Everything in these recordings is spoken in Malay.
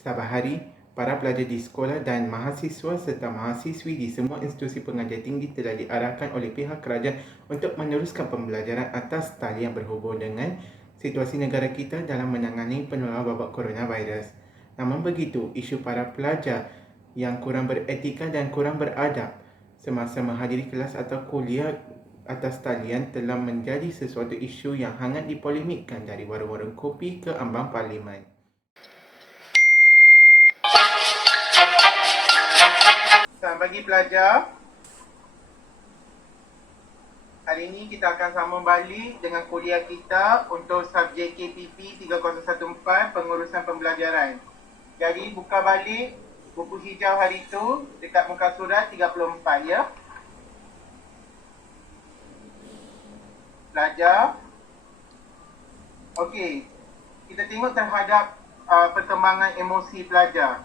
Sabar hari, para pelajar di sekolah dan mahasiswa serta mahasiswi di semua institusi pengajian tinggi telah diarahkan oleh pihak kerajaan untuk meneruskan pembelajaran atas talian berhubung dengan situasi negara kita dalam menangani penularan wabak coronavirus. Namun begitu, isu para pelajar yang kurang beretika dan kurang beradab semasa menghadiri kelas atau kuliah atas talian telah menjadi sesuatu isu yang hangat dipolemikkan dari warung-warung kopi ke ambang parlimen. Selamat pagi pelajar. Hari ini kita akan sambung balik dengan kuliah kita untuk subjek KPP 3014 pengurusan pembelajaran. Jadi buka balik buku hijau hari itu dekat muka surat 34 ya. Pelajar. Okey. Kita tengok terhadap perkembangan emosi pelajar.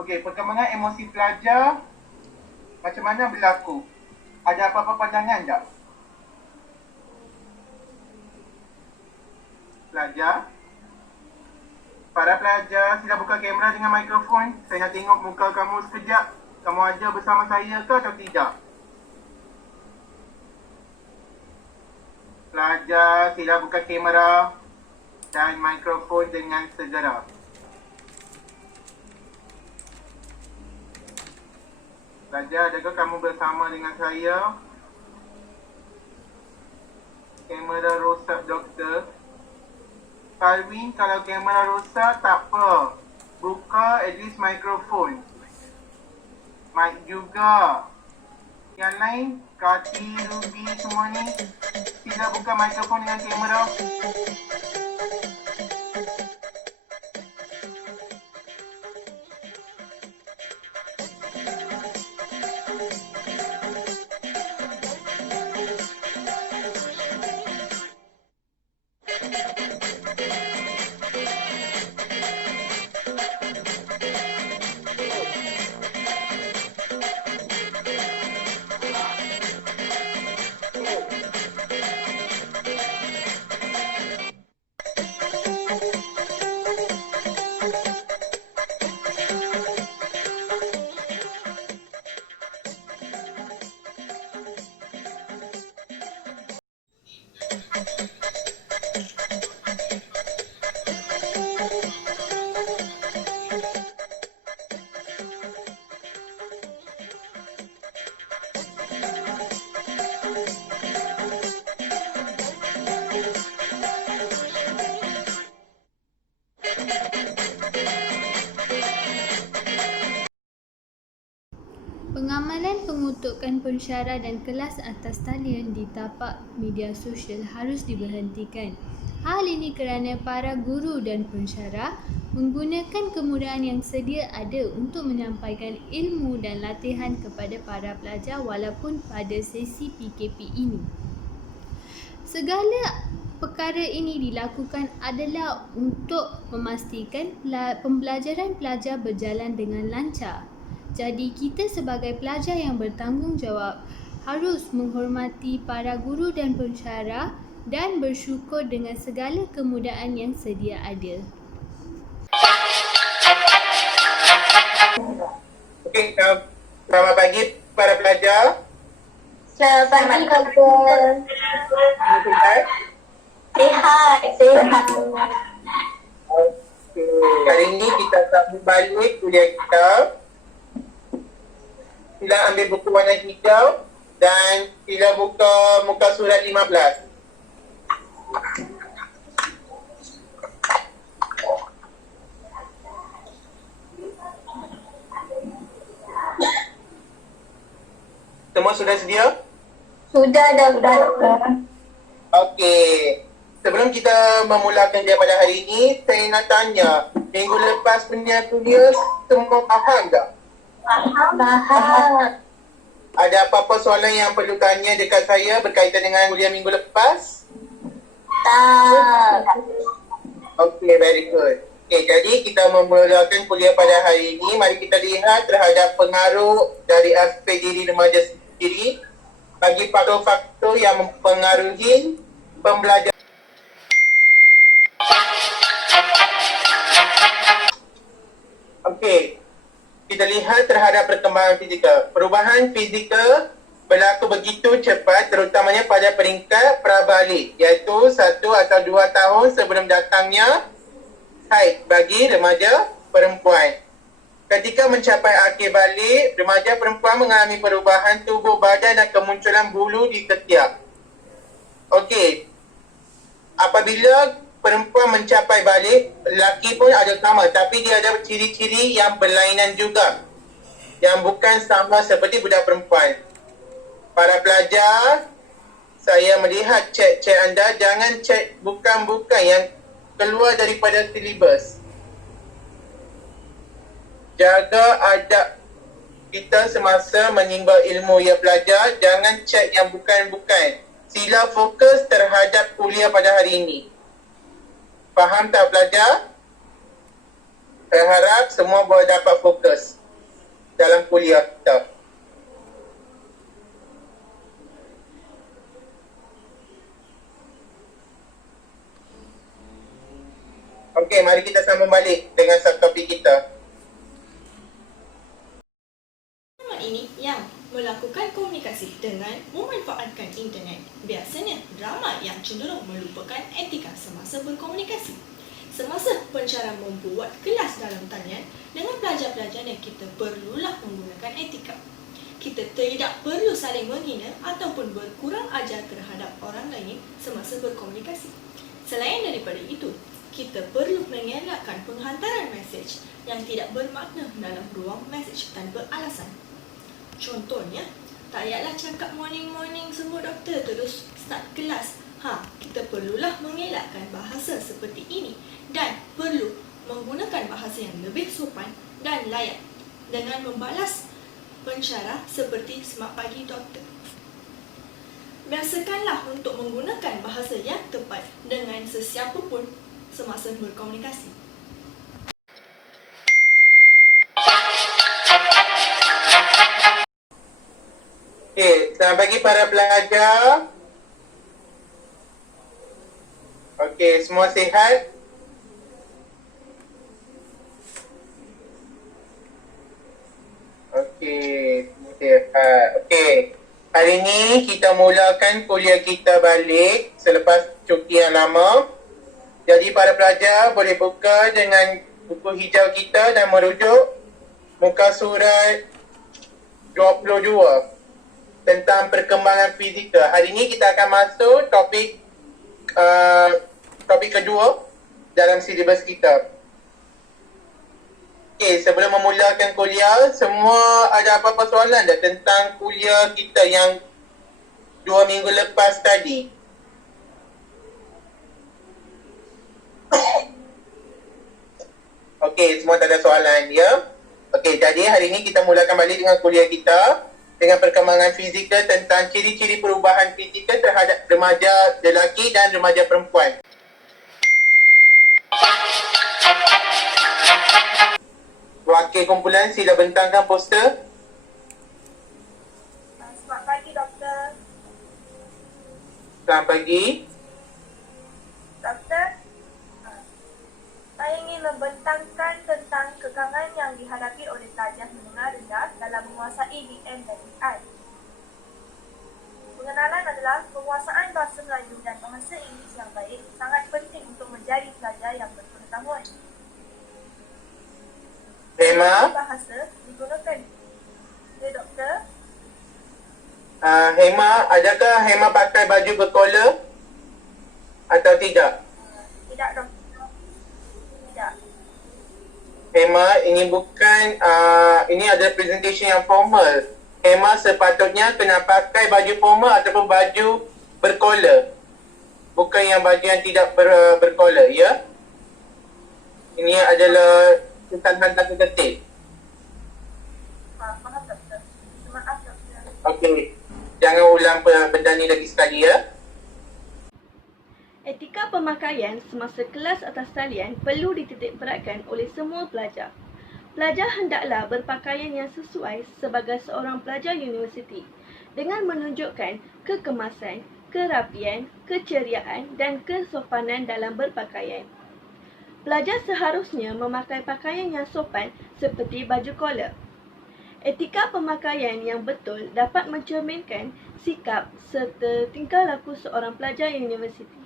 Okey, perkembangan emosi pelajar macam mana berlaku? Ada apa-apa pandangan tak? Pelajar? Para pelajar, sila buka kamera dengan mikrofon. Saya nak tengok muka kamu sekejap. Kamu ajar bersama saya ke atau tidak? Pelajar, sila buka kamera dan mikrofon dengan segera. Pelajar, adakah kamu bersama dengan saya? Kamera rosak, doktor. Kalwin, kalau kamera rosak, tak apa. Buka at least mikrofon. Mic juga. Yang lain, Kati, Ruby, semua ni. Sila buka mikrofon dengan kamera. Pengamalan pengutukan pensyarah dan kelas atas talian di tapak media sosial harus diberhentikan. Hal ini kerana para guru dan pensyarah menggunakan kemudahan yang sedia ada untuk menyampaikan ilmu dan latihan kepada para pelajar walaupun pada sesi PKP ini. Segala perkara ini dilakukan adalah untuk memastikan pembelajaran pelajar berjalan dengan lancar. Jadi kita sebagai pelajar yang bertanggungjawab harus menghormati para guru dan pensyarah dan bersyukur dengan segala kemudahan yang sedia ada. Okey, selamat pagi para pelajar. Selamat pagi, Doktor. Sihat? Sihat. Kali ini kita sambung balik kuliah kita. Sila ambil buku warna hijau dan sila buka muka surat 15. Semua sudah sedia? Sudah, Doktor. Okey. Sebelum kita memulakan dia pada hari ini, saya nak tanya, minggu lepas punya kuliah semua faham tak? Faham. Ada apa-apa soalan yang perlu tanya dekat saya berkaitan dengan kuliah minggu lepas? Tak. Okey, very good. Okey, jadi kita memulakan kuliah pada hari ini. Mari kita lihat terhadap pengaruh dari aspek diri remaja sendiri bagi faktor-faktor yang mempengaruhi pembelajaran. kita lihat terhadap perkembangan fizikal. Perubahan fizikal berlaku begitu cepat terutamanya pada peringkat prabalik, iaitu 1 atau 2 tahun sebelum datangnya haid bagi remaja perempuan. Ketika mencapai akhir balik, remaja perempuan mengalami perubahan tubuh badan dan kemunculan bulu di ketiak. Okey. Apabila perempuan mencapai balik, lelaki pun ada sama, tapi dia ada ciri-ciri yang berlainan juga, yang bukan sama seperti budak perempuan. Para pelajar, saya melihat cek anda, jangan cek bukan-bukan yang keluar daripada silibus. Jaga adab kita semasa menimba ilmu, ya pelajar. Jangan cek yang bukan-bukan. Sila fokus terhadap kuliah pada hari ini. Faham tak pelajar? Saya harap semua boleh dapat fokus dalam kuliah kita. Okey, mari kita sambung balik dengan subtopik kita. Nama ini yang melakukan komunikasi dengan memanfaatkan internet. Biasanya, ramai yang cenderung melupakan etika semasa berkomunikasi. Semasa pensyarah membuat kelas dalam talian dengan pelajar-pelajar, kita perlulah menggunakan etika. Kita tidak perlu saling menghina ataupun berkurang ajar terhadap orang lain semasa berkomunikasi. Selain daripada itu, kita perlu mengelakkan penghantaran mesej yang tidak bermakna dalam ruang mesej tanpa alasan. Contohnya, tak payahlah cakap morning semua doktor terus start kelas. Kita perlulah mengelakkan bahasa seperti ini dan perlu menggunakan bahasa yang lebih sopan dan layak dengan membalas pensyarah seperti selamat pagi doktor. Biasakanlah untuk menggunakan bahasa yang tepat dengan sesiapa pun semasa berkomunikasi. Okey, selamat pagi para pelajar. Okey, semua sihat? Okey, semua sihat. Okey, hari ini kita mulakan kuliah kita balik selepas cuti yang lama. Jadi para pelajar boleh buka dengan buku hijau kita dan merujuk muka surat 22 tentang perkembangan fizikal. Hari ini kita akan masuk topik kedua dalam silibus kita. Okey, sebelum memulakan kuliah, semua ada apa-apa soalan dah tentang kuliah kita yang 2 minggu lepas tadi? Okey, semua tak ada soalan, ya? Okey, jadi hari ini kita mulakan balik dengan kuliah kita dengan perkembangan fizikal tentang ciri-ciri perubahan fizikal terhadap remaja lelaki dan remaja perempuan. Wakil kumpulan sila bentangkan poster. Selamat pagi, doktor. Selamat pagi. Doktor, saya ingin membentangkan tentang kekangan yang dihadapi oleh pelajar menengah rendah dalam menguasai DM dan AI. Pengenalan adalah penguasaan bahasa Melayu dan bahasa Inggeris yang baik sangat penting untuk menjadi pelajar yang berpengetahuan. Hema, Bahasa digunakan. Ya, doktor. Hema, adakah Hema pakai baju berkola atau tidak? Tidak, doktor. Tidak. Hema, ini bukan, ini adalah presentation yang formal. Hema sepatutnya kena pakai baju formal ataupun baju berkola. Bukan yang baju yang tidak berkola, ya? Ini adalah tentang tertib. Faham, doktor. Maaf, doktor. Okey. Jangan ulang benda ni lagi sekali, ya? Etika pemakaian semasa kelas atas talian perlu dititikberatkan oleh semua pelajar. Pelajar hendaklah berpakaian yang sesuai sebagai seorang pelajar universiti dengan menunjukkan kekemasan, kerapian, keceriaan dan kesopanan dalam berpakaian. Pelajar seharusnya memakai pakaian yang sopan seperti baju kola, Etika pemakaian yang betul dapat mencerminkan sikap serta tingkah laku seorang pelajar universiti.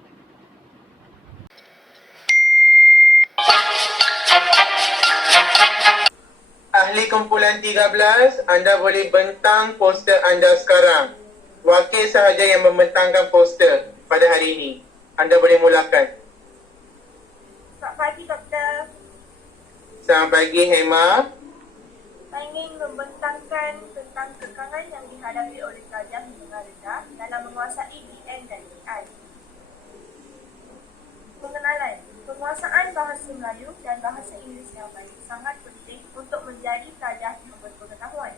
Ahli kumpulan 13, anda boleh bentang poster anda sekarang. Wakil sahaja yang membentangkan poster pada hari ini. Anda boleh mulakan. Selamat pagi, Doktor. Selamat pagi, Hema. Saya ingin membentangkan tentang kekangan yang dihadapi oleh pelajar menengah rendah dalam menguasai DN dan AI. Pengenalan. Penguasaan bahasa Melayu dan bahasa Inggeris yang baik sangat penting untuk menjadi pelajar yang berpengetahuan.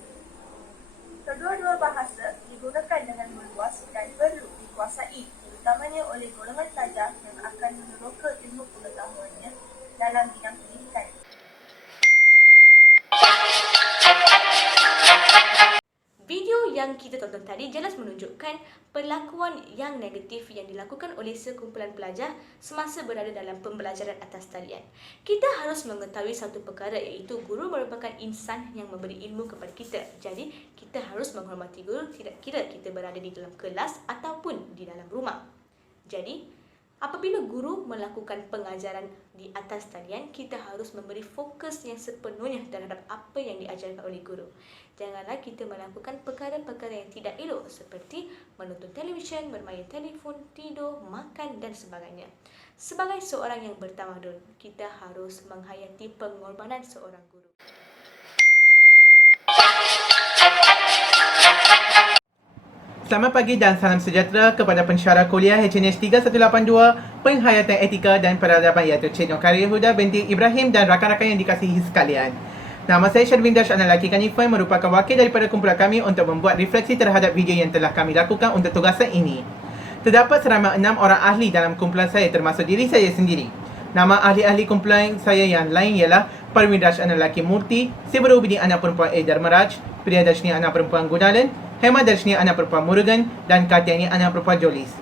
Kedua-dua bahasa digunakan dengan meluas dan perlu dikuasai, terutamanya oleh golongan pelajar yang akan meneroka ilmu pengetahuannya dalam bidang pendidikan. Video yang kita tonton tadi jelas menunjukkan perlakuan yang negatif yang dilakukan oleh sekumpulan pelajar semasa berada dalam pembelajaran atas talian. Kita harus mengetahui satu perkara, iaitu guru merupakan insan yang memberi ilmu kepada kita. Jadi, kita harus menghormati guru tidak kira kita berada di dalam kelas ataupun di dalam rumah. Jadi, apabila guru melakukan pengajaran di atas talian, kita harus memberi fokus yang sepenuhnya terhadap apa yang diajarkan oleh guru. Janganlah kita melakukan perkara-perkara yang tidak elok seperti menonton televisyen, bermain telefon, tidur, makan dan sebagainya. Sebagai seorang yang bertamadun, kita harus menghayati pengorbanan seorang guru. Selamat pagi dan salam sejahtera kepada pensyarah kuliah HNH 3182 Penghayatan Etika dan Peradaban, iaitu Cik Nur Khairil Huda binti Ibrahim dan rakan-rakan yang dikasihi sekalian. Nama saya Sharwin Dash, anak lelaki Kanifan, merupakan wakil daripada kumpulan kami untuk membuat refleksi terhadap video yang telah kami lakukan untuk tugasan ini. Terdapat seramai 6 orang ahli dalam kumpulan saya, termasuk diri saya sendiri. Nama ahli-ahli kumpulan saya yang lain ialah Parvin Dash, anak lelaki Murti, Sibaru Bini, anak perempuan A. Dharmaraj, Priya Darshni, anak perempuan Gunalan, Hema Darshni, anak perempuan Murugan dan Katyani, anak perempuan Jolis.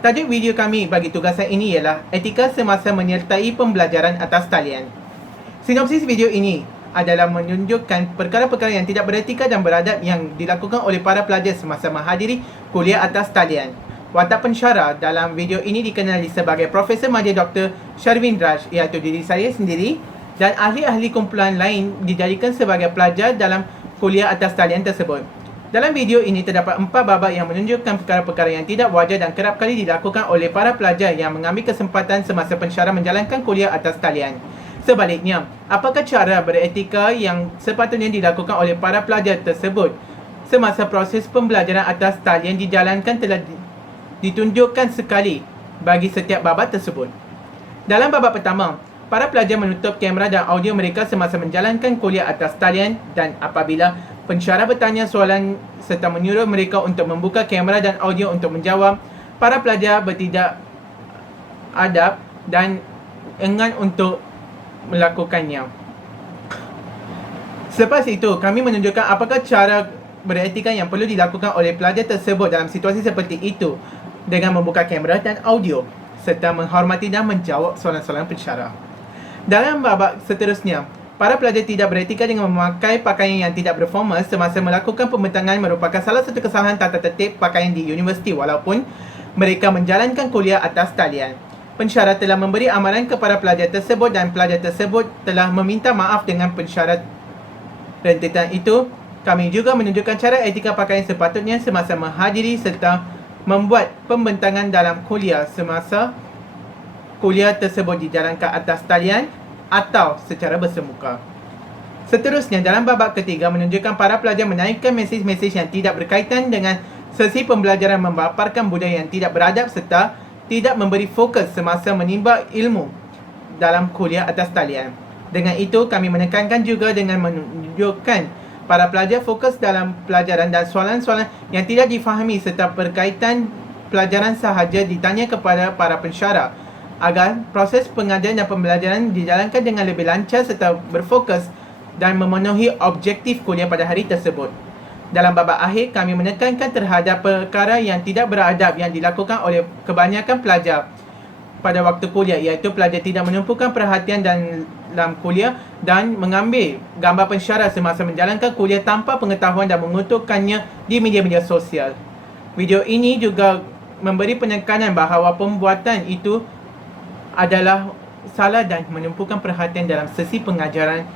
Tajuk video kami bagi tugasan ini ialah etika semasa menyertai pembelajaran atas talian. Sinopsis video ini adalah menunjukkan perkara-perkara yang tidak beretika dan beradab yang dilakukan oleh para pelajar semasa menghadiri kuliah atas talian. Watak pensyarah dalam video ini dikenali sebagai Profesor Madya Dr. Sharwin Raj, iaitu diri saya sendiri, dan ahli-ahli kumpulan lain dijadikan sebagai pelajar dalam kuliah atas talian tersebut. Dalam video ini terdapat 4 babak yang menunjukkan perkara-perkara yang tidak wajar dan kerap kali dilakukan oleh para pelajar yang mengambil kesempatan semasa pensyarah menjalankan kuliah atas talian. Sebaliknya, apakah cara beretika yang sepatutnya dilakukan oleh para pelajar tersebut semasa proses pembelajaran atas talian dijalankan telah ditunjukkan sekali bagi setiap babak tersebut. Dalam babak pertama, para pelajar menutup kamera dan audio mereka semasa menjalankan kuliah atas talian, dan apabila pensyarah bertanya soalan serta menyuruh mereka untuk membuka kamera dan audio untuk menjawab, para pelajar bertindak adab dan enggan untuk melakukannya. Selepas itu, kami menunjukkan apakah cara beretika yang perlu dilakukan oleh pelajar tersebut dalam situasi seperti itu dengan membuka kamera dan audio serta menghormati dan menjawab soalan-soalan pensyarah. Dalam babak seterusnya, para pelajar tidak beretika dengan memakai pakaian yang tidak berformal semasa melakukan pembentangan merupakan salah satu kesalahan tata tertib pakaian di universiti walaupun mereka menjalankan kuliah atas talian. Pensyarah telah memberi amaran kepada pelajar tersebut dan pelajar tersebut telah meminta maaf dengan pensyarah. Rentetan itu, kami juga menunjukkan cara etika pakaian sepatutnya semasa menghadiri serta membuat pembentangan dalam kuliah semasa kuliah tersebut dijalankan atas talian atau secara bersemuka. Seterusnya, dalam babak ketiga menunjukkan para pelajar menaikkan mesej-mesej yang tidak berkaitan dengan sesi pembelajaran, memaparkan budaya yang tidak beradab serta tidak memberi fokus semasa menimba ilmu dalam kuliah atas talian. Dengan itu, kami menekankan juga dengan menunjukkan para pelajar fokus dalam pelajaran dan soalan-soalan yang tidak difahami serta berkaitan pelajaran sahaja ditanya kepada para pensyarah agar proses pengajaran dan pembelajaran dijalankan dengan lebih lancar serta berfokus dan memenuhi objektif kuliah pada hari tersebut. Dalam babak akhir, kami menekankan terhadap perkara yang tidak beradab yang dilakukan oleh kebanyakan pelajar pada waktu kuliah, iaitu pelajar tidak menumpukan perhatian dalam kuliah dan mengambil gambar pensyarah semasa menjalankan kuliah tanpa pengetahuan dan mengutukkannya di media-media sosial. Video ini juga memberi penekanan bahawa pembuatan itu adalah salah dan menumpukan perhatian dalam sesi pengajaran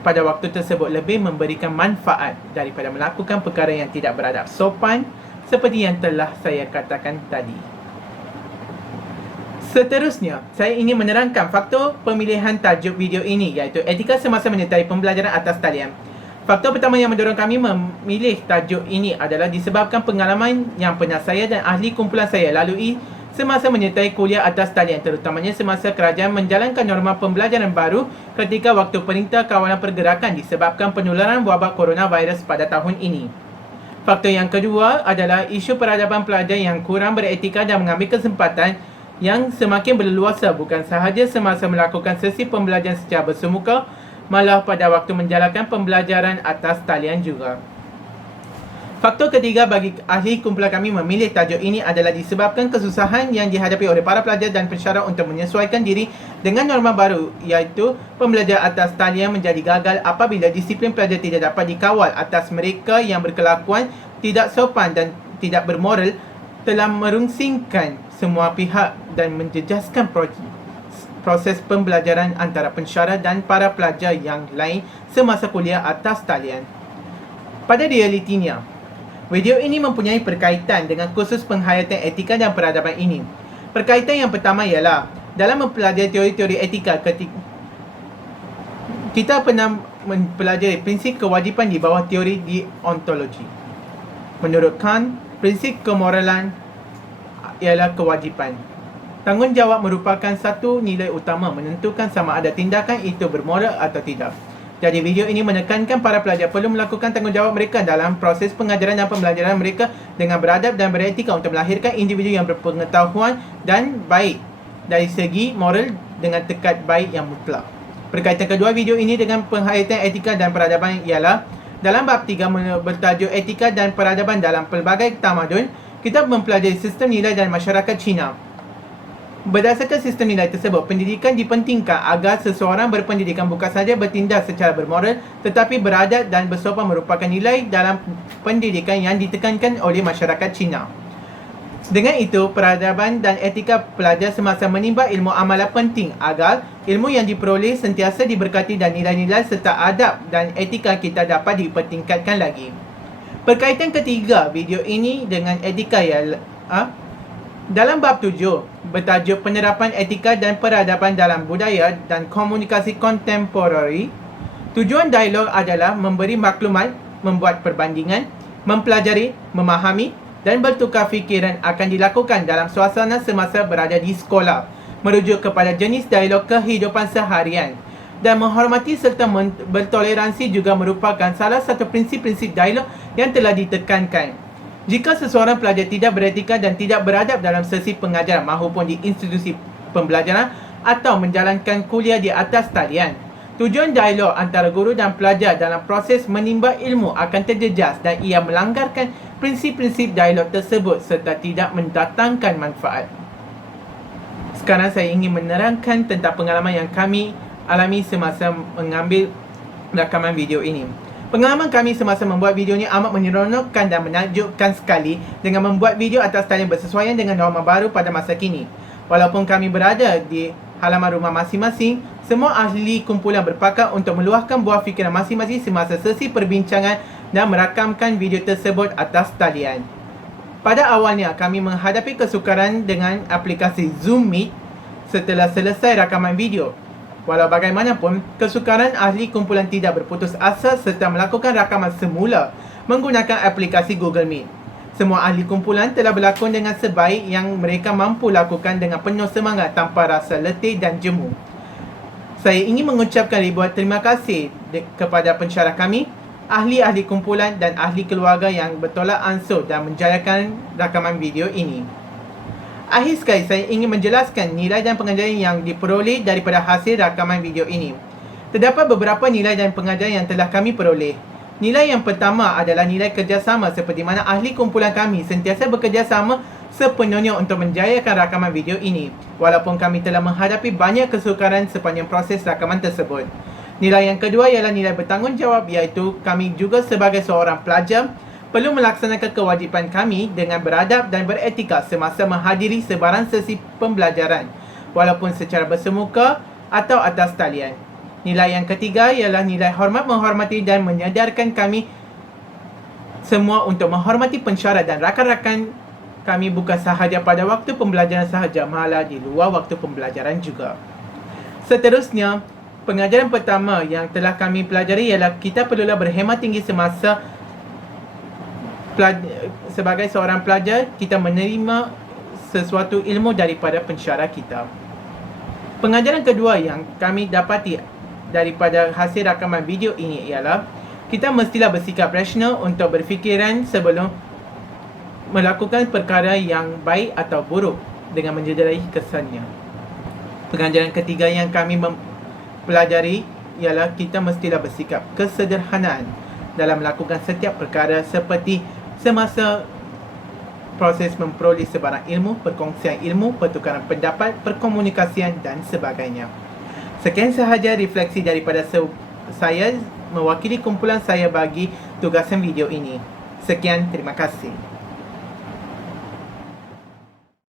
pada waktu tersebut lebih memberikan manfaat daripada melakukan perkara yang tidak beradab sopan seperti yang telah saya katakan tadi. Seterusnya, saya ingin menerangkan faktor pemilihan tajuk video ini, iaitu etika semasa menyertai pembelajaran atas talian. Faktor pertama yang mendorong kami memilih tajuk ini adalah disebabkan pengalaman yang pernah saya dan ahli kumpulan saya lalui semasa menyertai kuliah atas talian, terutamanya semasa kerajaan menjalankan norma pembelajaran baru ketika waktu Perintah Kawalan Pergerakan disebabkan penularan wabak coronavirus pada tahun ini. Faktor yang kedua adalah isu peradaban pelajar yang kurang beretika dan mengambil kesempatan yang semakin berleluasa bukan sahaja semasa melakukan sesi pembelajaran secara bersemuka, malah pada waktu menjalankan pembelajaran atas talian juga. Faktor ketiga bagi ahli kumpulan kami memilih tajuk ini adalah disebabkan kesusahan yang dihadapi oleh para pelajar dan pensyarah untuk menyesuaikan diri dengan norma baru, iaitu pembelajaran atas talian menjadi gagal apabila disiplin pelajar tidak dapat dikawal atas mereka yang berkelakuan tidak sopan dan tidak bermoral telah merungsingkan semua pihak dan menjejaskan proses pembelajaran antara pensyarah dan para pelajar yang lain semasa kuliah atas talian. Pada realitinya, video ini mempunyai berkaitan dengan kursus penghayatan etika dan peradaban ini. Berkaitan yang pertama ialah dalam mempelajari teori-teori etika, kita pernah mempelajari prinsip kewajipan di bawah teori deontologi. Menurut Kant, prinsip kemoralan ialah kewajipan. Tanggungjawab merupakan satu nilai utama menentukan sama ada tindakan itu bermoral atau tidak. Jadi video ini menekankan para pelajar perlu melakukan tanggungjawab mereka dalam proses pengajaran dan pembelajaran mereka dengan beradab dan beretika untuk melahirkan individu yang berpengetahuan dan baik dari segi moral dengan tekad baik yang mutlak. Berkaitan kedua video ini dengan penghayatan etika dan peradaban ialah dalam bab 3 bertajuk etika dan peradaban dalam pelbagai tamadun, kita mempelajari sistem nilai dan masyarakat Cina. Berdasarkan sistem nilai tersebut, pendidikan dipentingkan agar seseorang berpendidikan bukan sahaja bertindak secara bermoral tetapi beradab dan bersopan merupakan nilai dalam pendidikan yang ditekankan oleh masyarakat Cina. Dengan itu, peradaban dan etika pelajar semasa menimba ilmu amalan penting agar ilmu yang diperoleh sentiasa diberkati dan nilai-nilai serta adab dan etika kita dapat dipertingkatkan lagi. Berkaitan ketiga video ini dengan etika ialah dalam bab 7 bertajuk penerapan etika dan peradaban dalam budaya dan komunikasi kontemporari. Tujuan dialog adalah memberi maklumat, membuat perbandingan, mempelajari, memahami dan bertukar fikiran akan dilakukan dalam suasana semasa berada di sekolah, merujuk kepada jenis dialog kehidupan seharian. Dan menghormati serta bertoleransi juga merupakan salah satu prinsip-prinsip dialog yang telah ditekankan. Jika seseorang pelajar tidak beretika dan tidak beradab dalam sesi pengajaran maupun di institusi pembelajaran atau menjalankan kuliah di atas talian, tujuan dialog antara guru dan pelajar dalam proses menimba ilmu akan terjejas dan ia melanggarkan prinsip-prinsip dialog tersebut serta tidak mendatangkan manfaat. Sekarang saya ingin menerangkan tentang pengalaman yang kami alami semasa mengambil rakaman video ini. Pengalaman kami semasa membuat video ini amat menyeronokkan dan menakjubkan sekali dengan membuat video atas talian bersesuaian dengan norma baru pada masa kini. Walaupun kami berada di halaman rumah masing-masing, semua ahli kumpulan berpakat untuk meluahkan buah fikiran masing-masing semasa sesi perbincangan dan merakamkan video tersebut atas talian. Pada awalnya, kami menghadapi kesukaran dengan aplikasi Zoom Meet setelah selesai rakaman video. Walau bagaimanapun, kesukaran ahli kumpulan tidak berputus asa serta melakukan rakaman semula menggunakan aplikasi Google Meet. Semua ahli kumpulan telah berlakon dengan sebaik yang mereka mampu lakukan dengan penuh semangat tanpa rasa letih dan jemu. Saya ingin mengucapkan ribuan terima kasih kepada pensyarah kami, ahli-ahli kumpulan dan ahli keluarga yang bertolak ansur dan menjayakan rakaman video ini. Akhir sekali, saya ingin menjelaskan nilai dan pengajaran yang diperoleh daripada hasil rakaman video ini. Terdapat beberapa nilai dan pengajaran yang telah kami peroleh. Nilai yang pertama adalah nilai kerjasama, seperti mana ahli kumpulan kami sentiasa bekerjasama sepenuhnya untuk menjayakan rakaman video ini, walaupun kami telah menghadapi banyak kesukaran sepanjang proses rakaman tersebut. Nilai yang kedua ialah nilai bertanggungjawab, iaitu kami juga sebagai seorang pelajar perlu melaksanakan kewajipan kami dengan beradab dan beretika semasa menghadiri sebarang sesi pembelajaran, walaupun secara bersemuka atau atas talian. Nilai yang ketiga ialah nilai hormat menghormati dan menyadarkan kami semua untuk menghormati pensyarah dan rakan-rakan kami bukan sahaja pada waktu pembelajaran sahaja, malah di luar waktu pembelajaran juga. Seterusnya, pengajaran pertama yang telah kami pelajari ialah kita perlulah berhemat tinggi semasa sebagai seorang pelajar kita menerima sesuatu ilmu daripada pensyarah kita. Pengajaran kedua yang kami dapati daripada hasil rakaman video ini ialah kita mestilah bersikap rasional untuk berfikiran sebelum melakukan perkara yang baik atau buruk dengan menyederai kesannya. Pengajaran ketiga yang kami pelajari ialah kita mestilah bersikap kesederhanaan dalam melakukan setiap perkara seperti semasa proses memperoleh sebarang ilmu, perkongsian ilmu, pertukaran pendapat, perkomunikasian dan sebagainya. Sekian sahaja refleksi daripada saya mewakili kumpulan saya bagi tugasan video ini. Sekian, terima kasih.